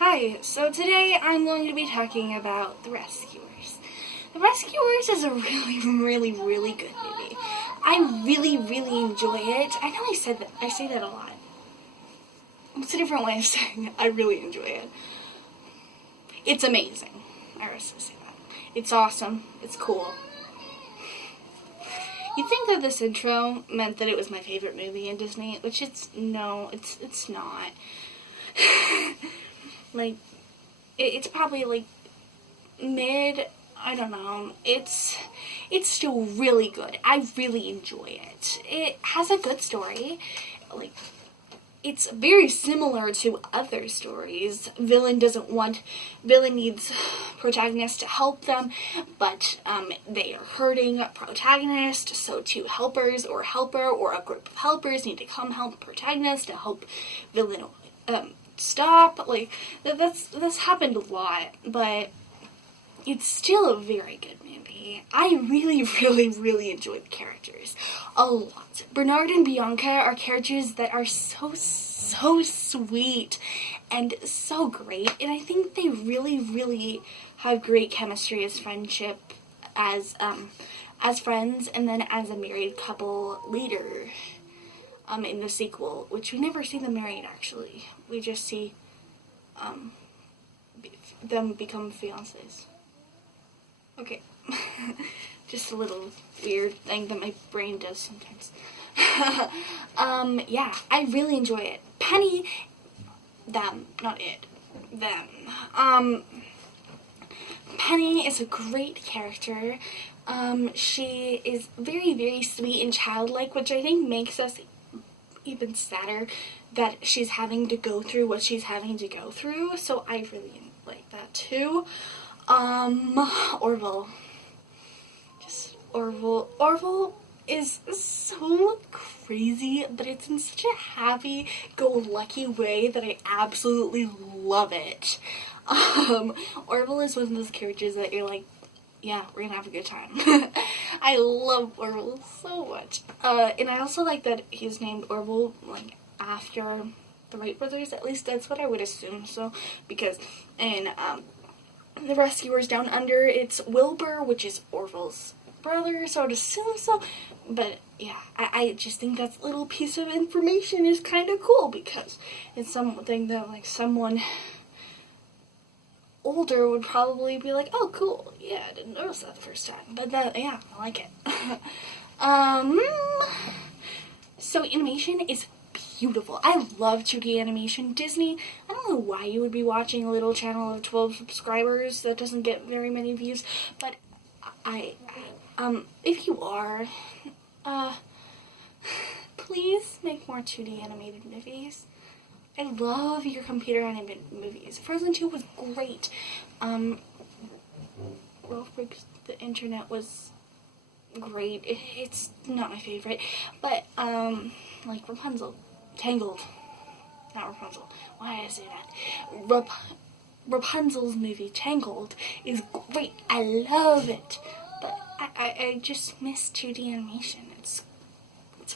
Hi, so today I'm going to be talking about The Rescuers. The Rescuers is a really good movie. I really enjoy it. I know I say that a lot. It's a different way of saying it. I really enjoy it. It's amazing. I was to say that. It's awesome. It's cool. You'd think that this intro meant that it was my favorite movie in Disney, which it's not. Like, it's probably like mid. I don't know. It's still really good. I really enjoy it. It has a good story. Like, it's very similar to other stories. Villain needs protagonist to help them, but they are hurting protagonist. So two helpers or helper or a group of helpers need to come help protagonist to help villain stop. Like, that's happened a lot, but it's still a very good movie. I really enjoy the characters a lot. Bernard and Bianca are characters that are so sweet and so great, and I think they really have great chemistry as friends, and then as a married couple later. In the sequel, which we never see them married, actually. We just see them become fiancés. Okay. Just a little weird thing that my brain does sometimes. Yeah, I really enjoy it. Penny, them, not it, them. Penny is a great character. She is very sweet and childlike, which I think makes us even sadder that she's having to go through what she's having to go through, so I really like that too. Orville. Orville is so crazy, but it's in such a happy-go-lucky way that I absolutely love it. Orville is one of those characters that you're like, yeah, we're gonna have a good time. I love Orville so much. And I also like that he's named Orville, like, after the Wright brothers. At least that's what I would assume, so, because in, The Rescuers Down Under, it's Wilbur, which is Orville's brother, so I'd assume so. But, yeah, I just think that little piece of information is kind of cool, because it's something that, like, someone older would probably be like, oh, cool, yeah, I didn't notice that the first time, but yeah, I like it. So animation is beautiful. I love 2D animation. Disney, I don't know why you would be watching a little channel of 12 subscribers that doesn't get very many views, but if you are, please make more 2D animated movies. I love your computer animated movies. Frozen 2 was great. Ralph Breaks the Internet was great. It's not my favorite. But, like Rapunzel. Tangled. Not Rapunzel. Why did I say that? Rapunzel's movie, Tangled, is great. I love it. But I just miss 2D animation. It's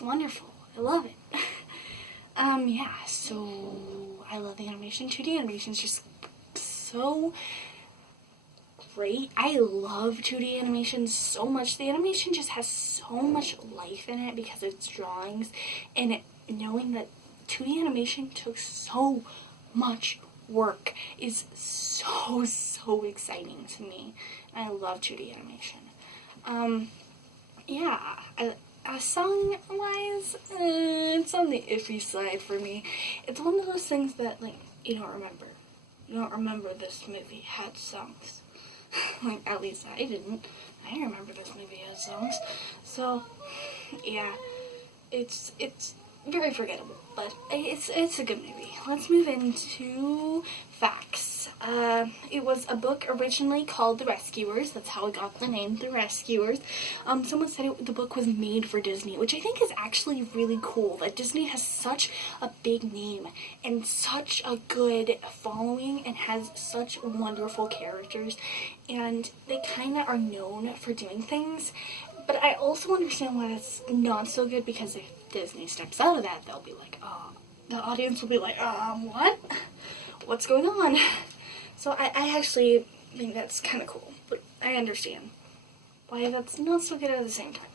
wonderful. I love it. Yeah, so I love the animation. 2D animation is just so great. I love 2D animation so much. The animation just has so much life in it because it's drawings, and knowing that 2D animation took so much work is so exciting to me. I love 2D animation. Yeah, song-wise, it's on the iffy side for me. It's one of those things that, like, you don't remember. You don't remember this movie had songs. Like, at least I didn't. I remember this movie had songs. So, yeah, it's very forgettable, but it's a good movie. Let's move into facts. It was a book originally called The Rescuers. That's how it got the name, The Rescuers. Someone said the book was made for Disney, which I think is actually really cool, that Disney has such a big name and such a good following and has such wonderful characters, and they kind of are known for doing things. But I also understand why that's not so good, because if Disney steps out of that, they'll be like, oh, the audience will be like, what? what's going on? So I actually think that's kind of cool, but I understand why that's not so good at the same time.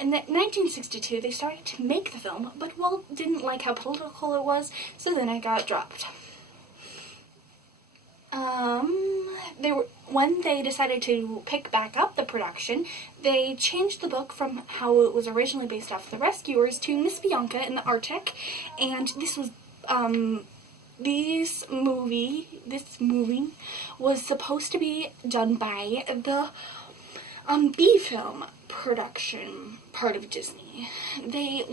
In 1962, they started to make the film, but Walt didn't like how political it was, so then it got dropped. When they decided to pick back up the production, they changed the book from how it was originally based off The Rescuers to Miss Bianca in the Arctic, and this movie was supposed to be done by the B-film production part of Disney. They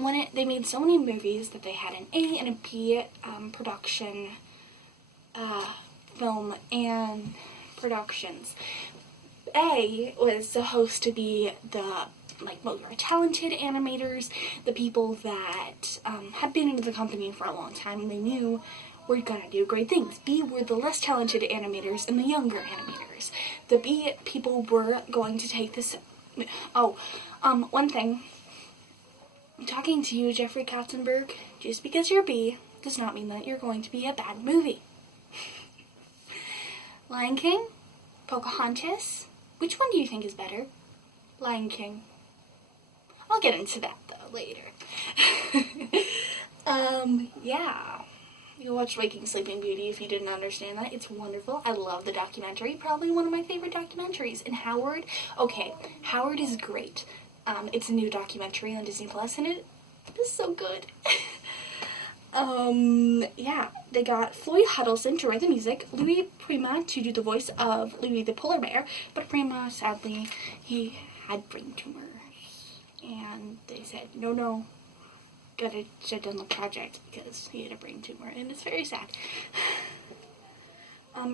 made so many movies that they had an A and a B production film and productions. A was supposed to be the more talented animators, the people that had been in the company for a long time and they knew we're gonna do great things. B were the less talented animators and the younger animators. The B people were going to take this. One thing. I'm talking to you, Jeffrey Katzenberg. Just because you're B does not mean that you're going to be a bad movie. Lion King? Pocahontas? Which one do you think is better? Lion King. I'll get into that, though, later. Yeah. You watch Waking Sleeping Beauty if you didn't understand that. It's wonderful. I love the documentary. Probably one of my favorite documentaries. And Howard? Okay, Howard is great. It's a new documentary on Disney Plus, and it is so good. Yeah, they got Floyd Huddleston to write the music, Louis Prima to do the voice of Louis the Polar Bear, but Prima, sadly, he had brain tumors, and they said, no, gotta shut down the project because he had a brain tumor, and it's very sad.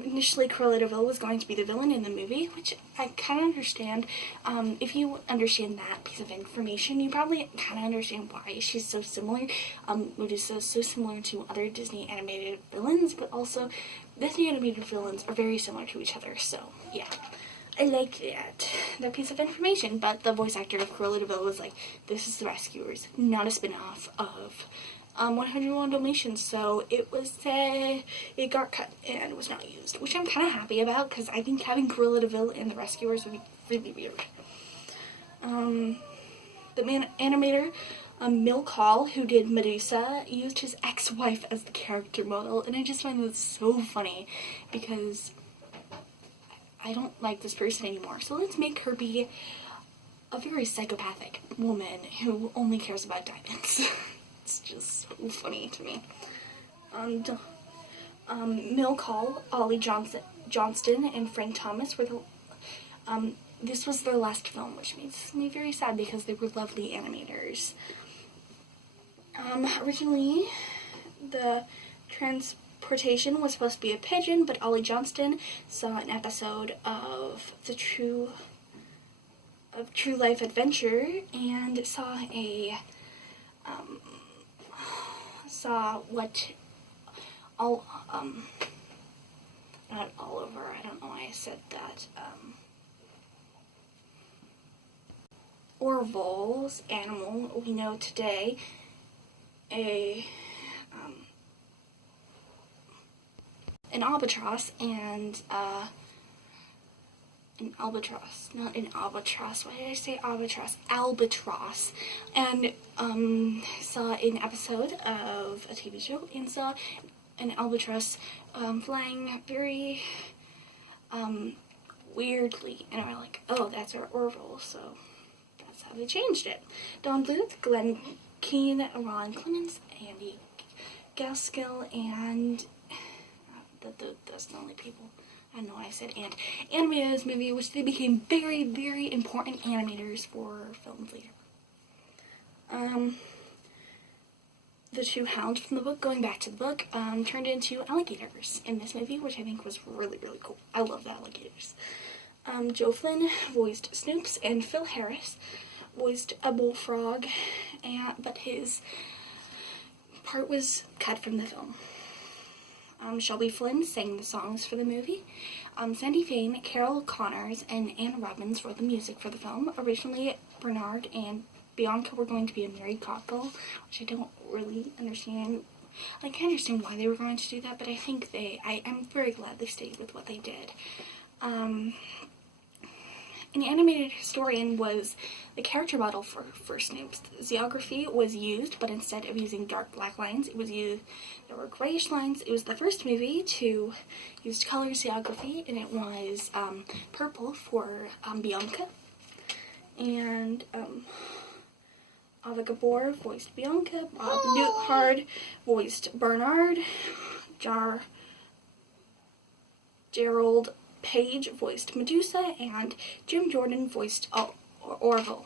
Initially, Cruella de Vil was going to be the villain in the movie, which I kind of understand. If you understand that piece of information, you probably kind of understand why she's so similar. Medusa is so similar to other Disney animated villains, but also Disney animated villains are very similar to each other, so yeah. I like that piece of information, but the voice actor of Cruella de Vil was like, this is The Rescuers, not a spin-off of 101 Dalmatians, so it got cut and was not used, which I'm kind of happy about, because I think having Cruella de Vil in The Rescuers would be really weird. The animator, Milk Hall, who did Medusa, used his ex-wife as the character model, and I just find that so funny, because I don't like this person anymore, so let's make her be a very psychopathic woman who only cares about diamonds. It's just so funny to me. And Milk Hall, Ollie Johnston, and Frank Thomas were this was their last film, which makes me very sad because they were lovely animators. Originally, the transportation was supposed to be a pigeon, but Ollie Johnston saw an episode of True Life Adventure and saw not Oliver, I don't know why I said that, Orville's animal we know today, an albatross, and not an albatross, why did I say albatross? Albatross, and saw an episode of a TV show, and saw an albatross flying very weirdly, and we're like, oh, that's our Orville, so that's how they changed it. Don Bluth, Glenn Keane, Ron Clements, Andy Gaskill, and that's the only people. I don't know why I said and. Animated this movie, which they became very, very important animators for films later. The two hounds from the book, going back to the book, turned into alligators in this movie, which I think was really, really cool. I love the alligators. Joe Flynn voiced Snoops, and Phil Harris voiced a bullfrog, but his part was cut from the film. Shelby Flynn sang the songs for the movie. Sandy Fain, Carol Connors, and Anne Robbins wrote the music for the film. Originally, Bernard and Bianca were going to be a married couple, which I don't really understand Like, I understand why they were going to do that, but I think I'm very glad they stayed with what they did. An animated historian was the character model for Snoop's. Xeography was used, but instead of using dark black lines, there were grayish lines. It was the first movie to use color xeography, and it was purple for Bianca. And Ava Gabor voiced Bianca, Bob Newhart voiced Bernard, Gerald Page voiced Medusa, and Jim Jordan voiced Orville.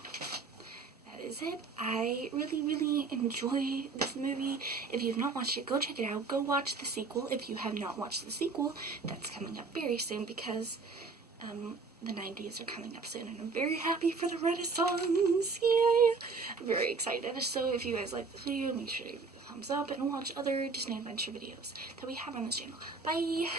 That is it. I really, really enjoy this movie. If you have not watched it, go check it out. Go watch the sequel. If you have not watched the sequel, that's coming up very soon because the 90s are coming up soon, and I'm very happy for the Renaissance. Yay! I'm very excited. So if you guys like the video, make sure to give it a thumbs up and watch other Disney Adventure videos that we have on this channel. Bye!